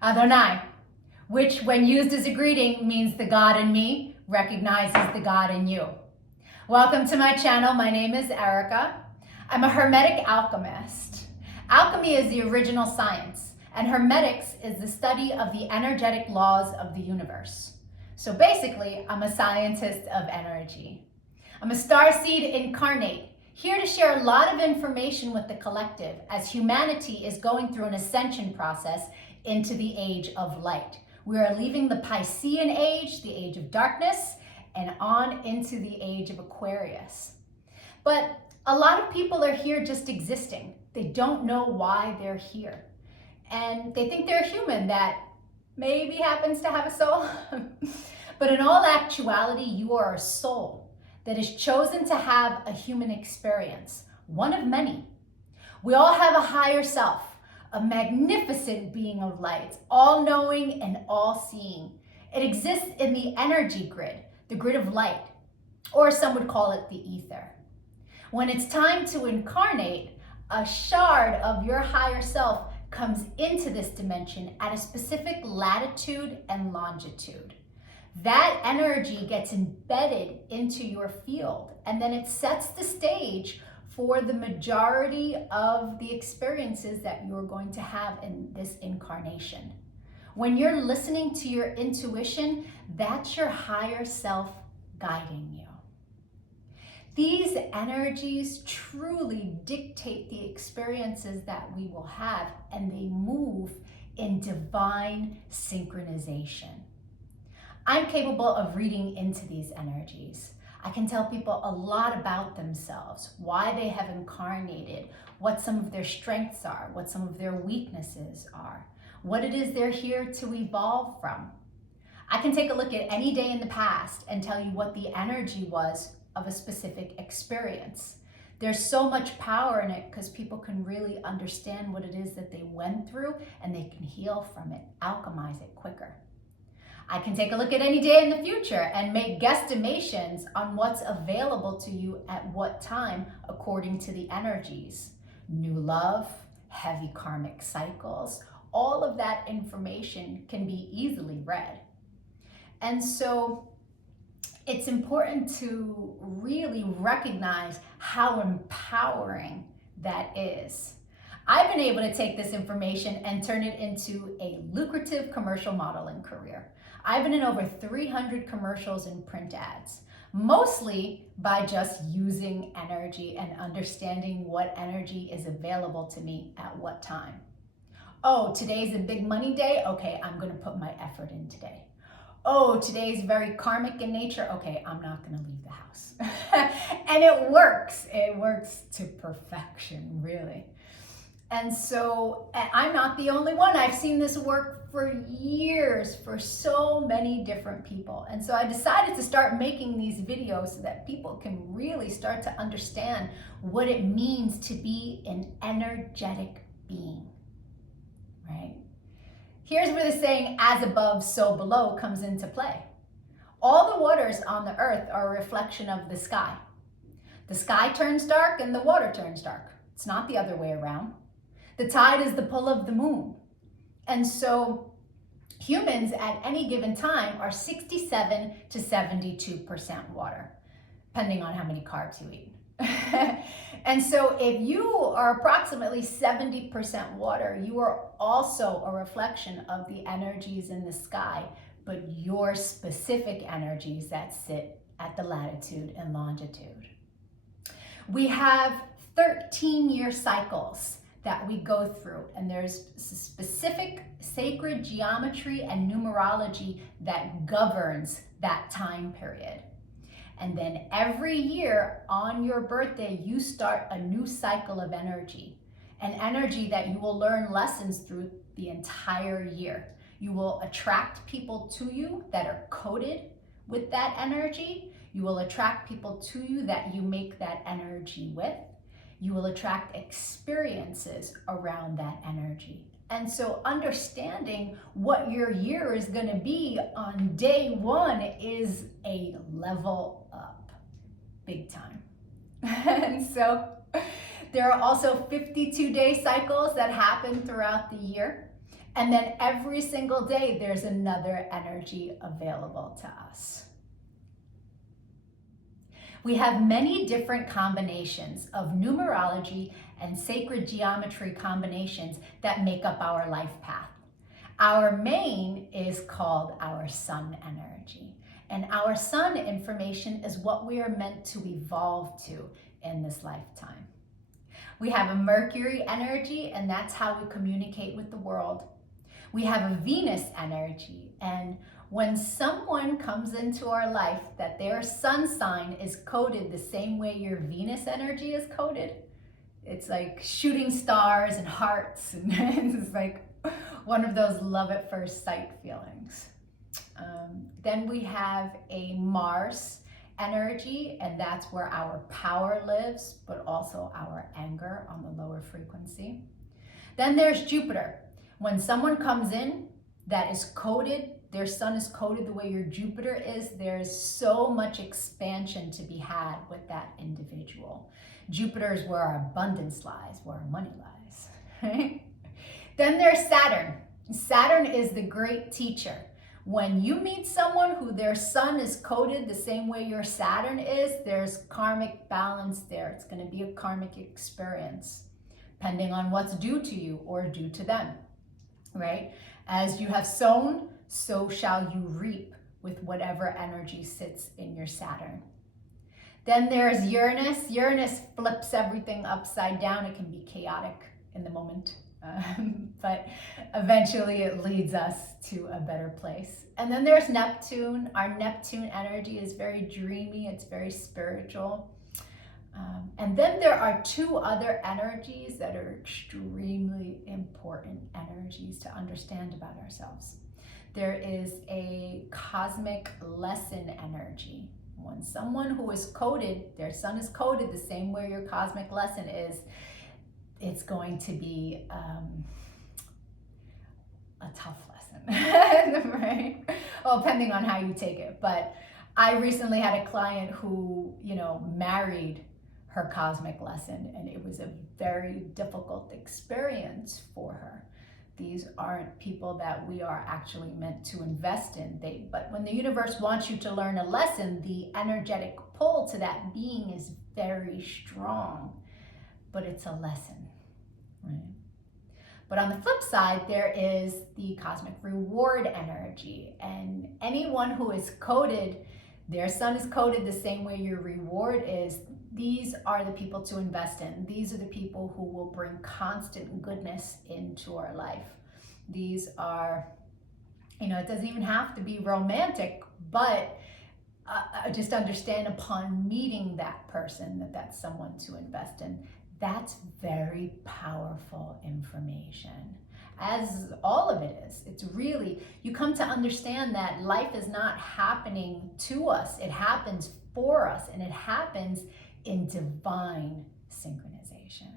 Adonai, which when used as a greeting means the God in me recognizes the God in you. Welcome to my channel. My name is Erica. I'm a Hermetic alchemist. Alchemy is the original science, and Hermetics is the study of the energetic laws of the universe. So basically, I'm a scientist of energy. I'm a starseed incarnate, here to share a lot of information with the collective as humanity is going through an ascension process into the age of light. We are leaving the Piscean age, the age of darkness, and on into the age of Aquarius. But a lot of people are here just existing. They don't know why they're here. And they think they're a human that maybe happens to have a soul. But in all actuality, you are a soul that is chosen to have a human experience, one of many. We all have a higher self, a magnificent being of light, all-knowing and all-seeing. It exists in the energy grid, the grid of light, or some would call it the ether. When it's time to incarnate, a shard of your higher self comes into this dimension at a specific latitude and longitude. That energy gets embedded into your field, and then it sets the stage for the majority of the experiences that you're going to have in this incarnation. When you're listening to your intuition, that's your higher self guiding you. These energies truly dictate the experiences that we will have, and they move in divine synchronization. I'm capable of reading into these energies. I can tell people a lot about themselves, why they have incarnated, what some of their strengths are, what some of their weaknesses are, what it is they're here to evolve from. I can take a look at any day in the past and tell you what the energy was of a specific experience. There's so much power in it because people can really understand what it is that they went through, and they can heal from it, alchemize it quicker. I can take a look at any day in the future and make guesstimations on what's available to you at what time according to the energies. New love, heavy karmic cycles, all of that information can be easily read. And so it's important to really recognize how empowering that is. I've been able to take this information and turn it into a lucrative commercial modeling career. I've been in over 300 commercials and print ads, mostly by just using energy and understanding what energy is available to me at what time. Oh, today's a big money day? Okay, I'm gonna put my effort in today. Oh, today's very karmic in nature? Okay, I'm not gonna leave the house. And it works to perfection, really. And so I'm not the only one. I've seen this work for years for so many different people. And so I decided to start making these videos so that people can really start to understand what it means to be an energetic being, right? Here's where the saying, as above, so below, comes into play. All the waters on the earth are a reflection of the sky. The sky turns dark and the water turns dark. It's not the other way around. The tide is the pull of the moon. And so humans at any given time are 67 to 72% water, depending on how many carbs you eat. And so if you are approximately 70% water, you are also a reflection of the energies in the sky, but your specific energies that sit at the latitude and longitude. We have 13-year cycles that we go through, and there's specific sacred geometry and numerology that governs that time period. And then every year on your birthday, you start a new cycle of energy, an energy that you will learn lessons through the entire year. You will attract people to you that are coded with that energy. You will attract people to you that you make that energy with. You will attract experiences around that energy. And so understanding what your year is going to be on day one is a level up, big time. And so there are also 52-day cycles that happen throughout the year. And then every single day, there's another energy available to us. We have many different combinations of numerology and sacred geometry combinations that make up our life path. Our main is called our sun energy. And our sun information is what we are meant to evolve to in this lifetime. We have a Mercury energy, and that's how we communicate with the world. We have a Venus energy, and when someone comes into our life that their sun sign is coded the same way your Venus energy is coded, it's like shooting stars and hearts, and it's like one of those love at first sight feelings. Then we have a Mars energy, and that's where our power lives, but also our anger on the lower frequency. Then there's Jupiter. When someone comes in that is coded, their sun is coded the way your Jupiter is, there's so much expansion to be had with that individual. Jupiter is where our abundance lies, where our money lies. Right? Then there's Saturn. Saturn is the great teacher. When you meet someone who their sun is coded the same way your Saturn is, there's karmic balance there. It's going to be a karmic experience, depending on what's due to you or due to them, right? As you have sown, so shall you reap with whatever energy sits in your Saturn. Then there's Uranus. Uranus flips everything upside down. It can be chaotic in the moment. But eventually it leads us to a better place. And then there's Neptune. Our Neptune energy is very dreamy, it's very spiritual. And then there are two other energies that are extremely important energies to understand about ourselves. There is a cosmic lesson energy. When someone who is coded, their sun is coded the same way your cosmic lesson is, it's going to be a tough lesson, right? Well, depending on how you take it. But I recently had a client who, married her cosmic lesson, and it was a very difficult experience for her. These aren't people that we are actually meant to invest in. But when the universe wants you to learn a lesson, the energetic pull to that being is very strong. But it's a lesson, right? But on the flip side, there is the cosmic reward energy. And anyone who is coded, their sun is coded the same way your reward is, these are the people to invest in. These are the people who will bring constant goodness into our life. These are, it doesn't even have to be romantic, but just understand upon meeting that person that that's someone to invest in. That's very powerful information, as all of it is. It's really, you come to understand that life is not happening to us. It happens for us, and it happens in divine synchronization.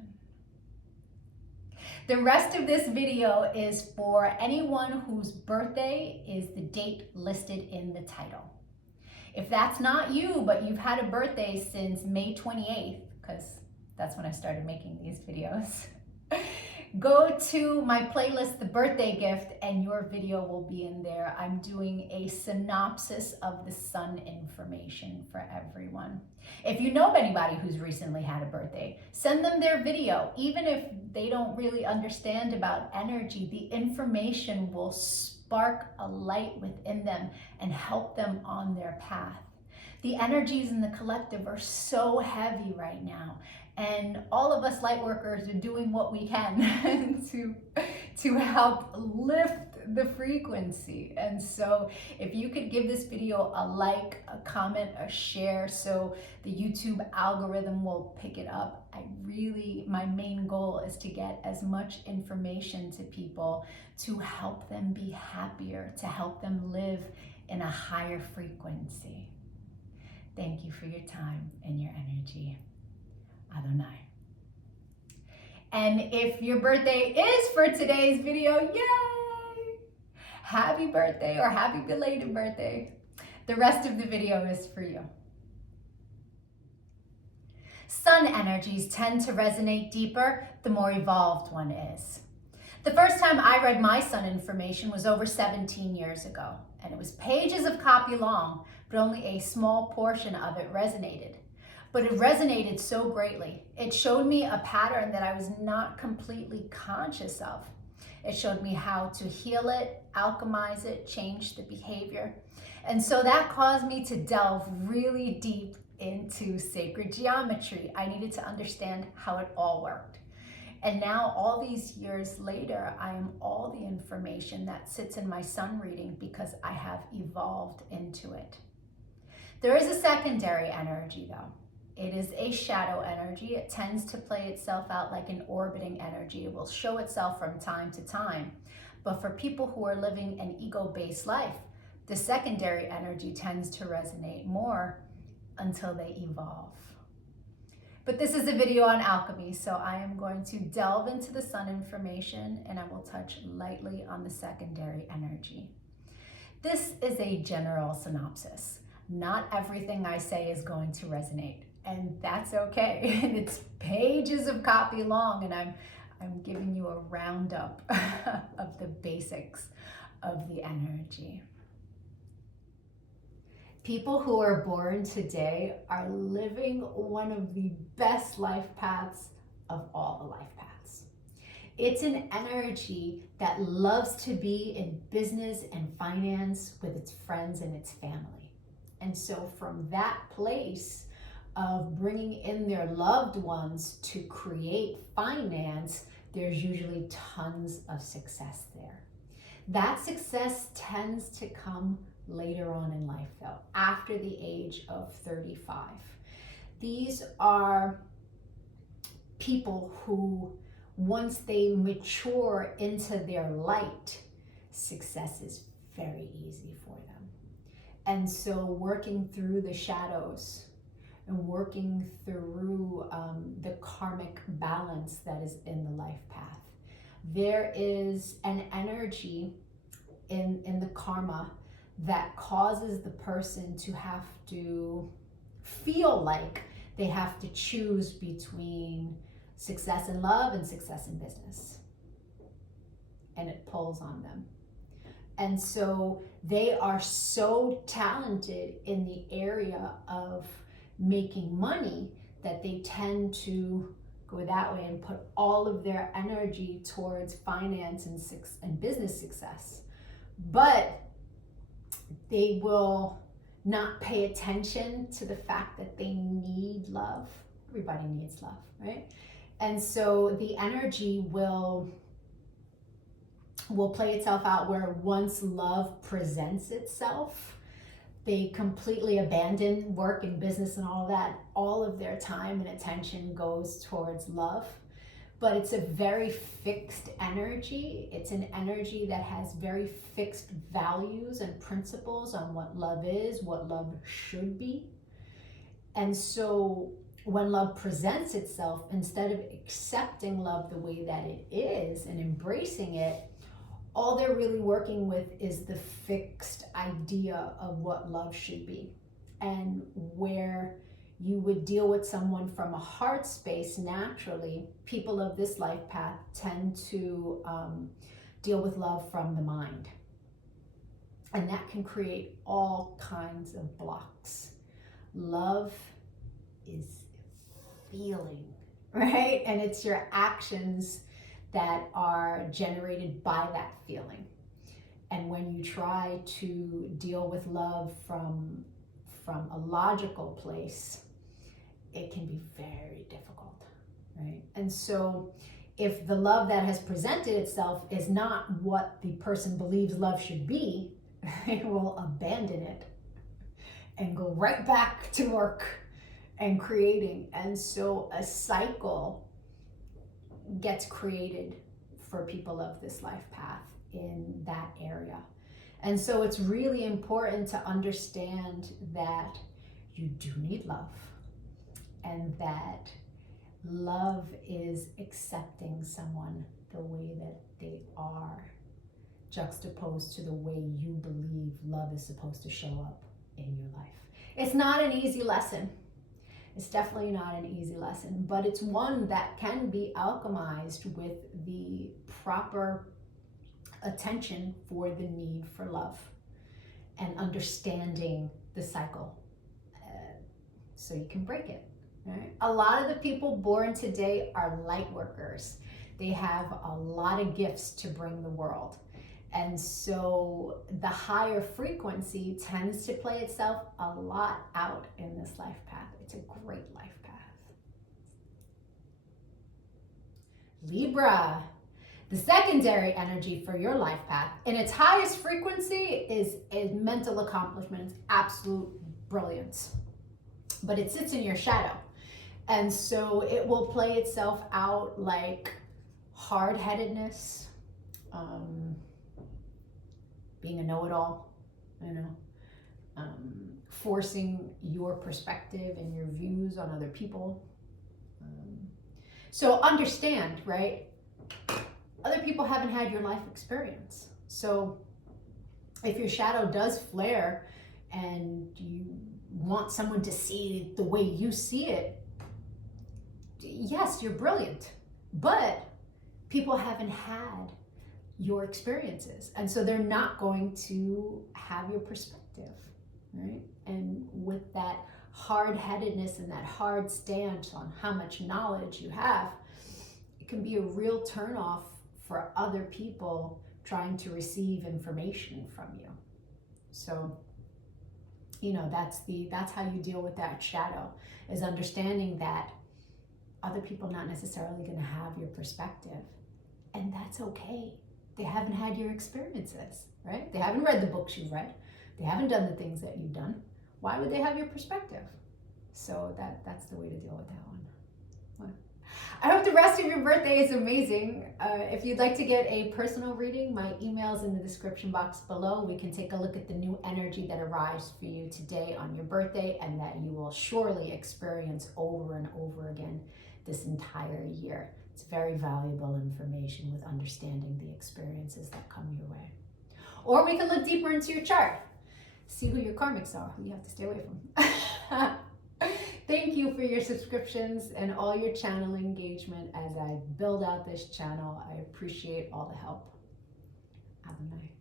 The rest of this video is for anyone whose birthday is the date listed in the title. If that's not you, but you've had a birthday since May 28th, because that's when I started making these videos, go to my playlist, The Birthday Gift, and your video will be in there. I'm doing a synopsis of the sun information for everyone. If you know of anybody who's recently had a birthday, send them their video. Even if they don't really understand about energy, the information will spark a light within them and help them on their path. The energies in the collective are so heavy right now, and all of us light workers are doing what we can to help lift the frequency. And so if you could give this video a like, a comment, a share, so the YouTube algorithm will pick it up. My main goal is to get as much information to people to help them be happier, to help them live in a higher frequency. Thank you for your time and your energy. Adonai. And if your birthday is for today's video, yay! Happy birthday or happy belated birthday. The rest of the video is for you. Sun energies tend to resonate deeper the more evolved one is. The first time I read my sun information was over 17 years ago, and it was pages of copy long, but only a small portion of it resonated. But it resonated so greatly. It showed me a pattern that I was not completely conscious of. It showed me how to heal it, alchemize it, change the behavior. And so that caused me to delve really deep into sacred geometry. I needed to understand how it all worked. And now, all these years later, I am all the information that sits in my sun reading because I have evolved into it. There is a secondary energy though. It is a shadow energy. It tends to play itself out like an orbiting energy. It will show itself from time to time. But for people who are living an ego-based life, the secondary energy tends to resonate more until they evolve. But this is a video on alchemy, so I am going to delve into the sun information and I will touch lightly on the secondary energy. This is a general synopsis. Not everything I say is going to resonate, and that's okay. It's pages of copy long, and I'm giving you a roundup of the basics of the energy. People who are born today are living one of the best life paths of all the life paths. It's an energy that loves to be in business and finance with its friends and its family. And so from that place of bringing in their loved ones to create finance, there's usually tons of success there. That success tends to come later on in life though, after the age of 35. These are people who, once they mature into their light, success is very easy for them. And so working through the shadows and working through the karmic balance that is in the life path, there is an energy in the karma that causes the person to have to feel like they have to choose between success in love and success in business. And it pulls on them. And so they are so talented in the area of making money that they tend to go that way and put all of their energy towards finance and business success. But they will not pay attention to the fact that they need love. Everybody needs love, right? And so the energy will play itself out where once love presents itself, they completely abandon work and business and all that. All of their time and attention goes towards love. But it's a very fixed energy. It's an energy that has very fixed values and principles on what love is, what love should be. And so when love presents itself, instead of accepting love the way that it is and embracing it, all they're really working with is the fixed idea of what love should be. And where you would deal with someone from a heart space naturally, people of this life path tend to deal with love from the mind. And that can create all kinds of blocks. Love is feeling, right? And it's your actions that are generated by that feeling. And when you try to deal with love from a logical place, it can be very difficult, right? And so if the love that has presented itself is not what the person believes love should be, they will abandon it and go right back to work and creating. And so a cycle gets created for people of this life path in that area. And so it's really important to understand that you do need love, and that love is accepting someone the way that they are, juxtaposed to the way you believe love is supposed to show up in your life. It's not an easy lesson. It's definitely not an easy lesson, but it's one that can be alchemized with the proper attention for the need for love and understanding the cycle, so you can break it. Right? A lot of the people born today are light workers. They have a lot of gifts to bring the world. And so the higher frequency tends to play itself a lot out in this life path. It's a great life path. Libra, the secondary energy for your life path, in its highest frequency is mental accomplishment, absolute brilliance. But it sits in your shadow. And so it will play itself out like hard-headedness, being a know-it-all, forcing your perspective and your views on other people. So understand, right? Other people haven't had your life experience. So if your shadow does flare and you want someone to see the way you see it, yes, you're brilliant, but people haven't had your experiences, and so they're not going to have your perspective, right? And with that hard-headedness and that hard stance on how much knowledge you have, it can be a real turnoff for other people trying to receive information from you. So, that's how you deal with that shadow, is understanding that other people not necessarily going to have your perspective, and that's okay. They haven't had your experiences, right? They haven't read the books you've read. They haven't done the things that you've done. Why would they have your perspective? So that's the way to deal with that one. I hope the rest of your birthday is amazing. If you'd like to get a personal reading, my email's in the description box below. We can take a look at the new energy that arrives for you today on your birthday, and that you will surely experience over and over again this entire year. It's very valuable information with understanding the experiences that come your way. Or we can look deeper into your chart, see who your karmics are, who you have to stay away from. Thank you for your subscriptions and all your channel engagement as I build out this channel. I appreciate all the help. Have a night.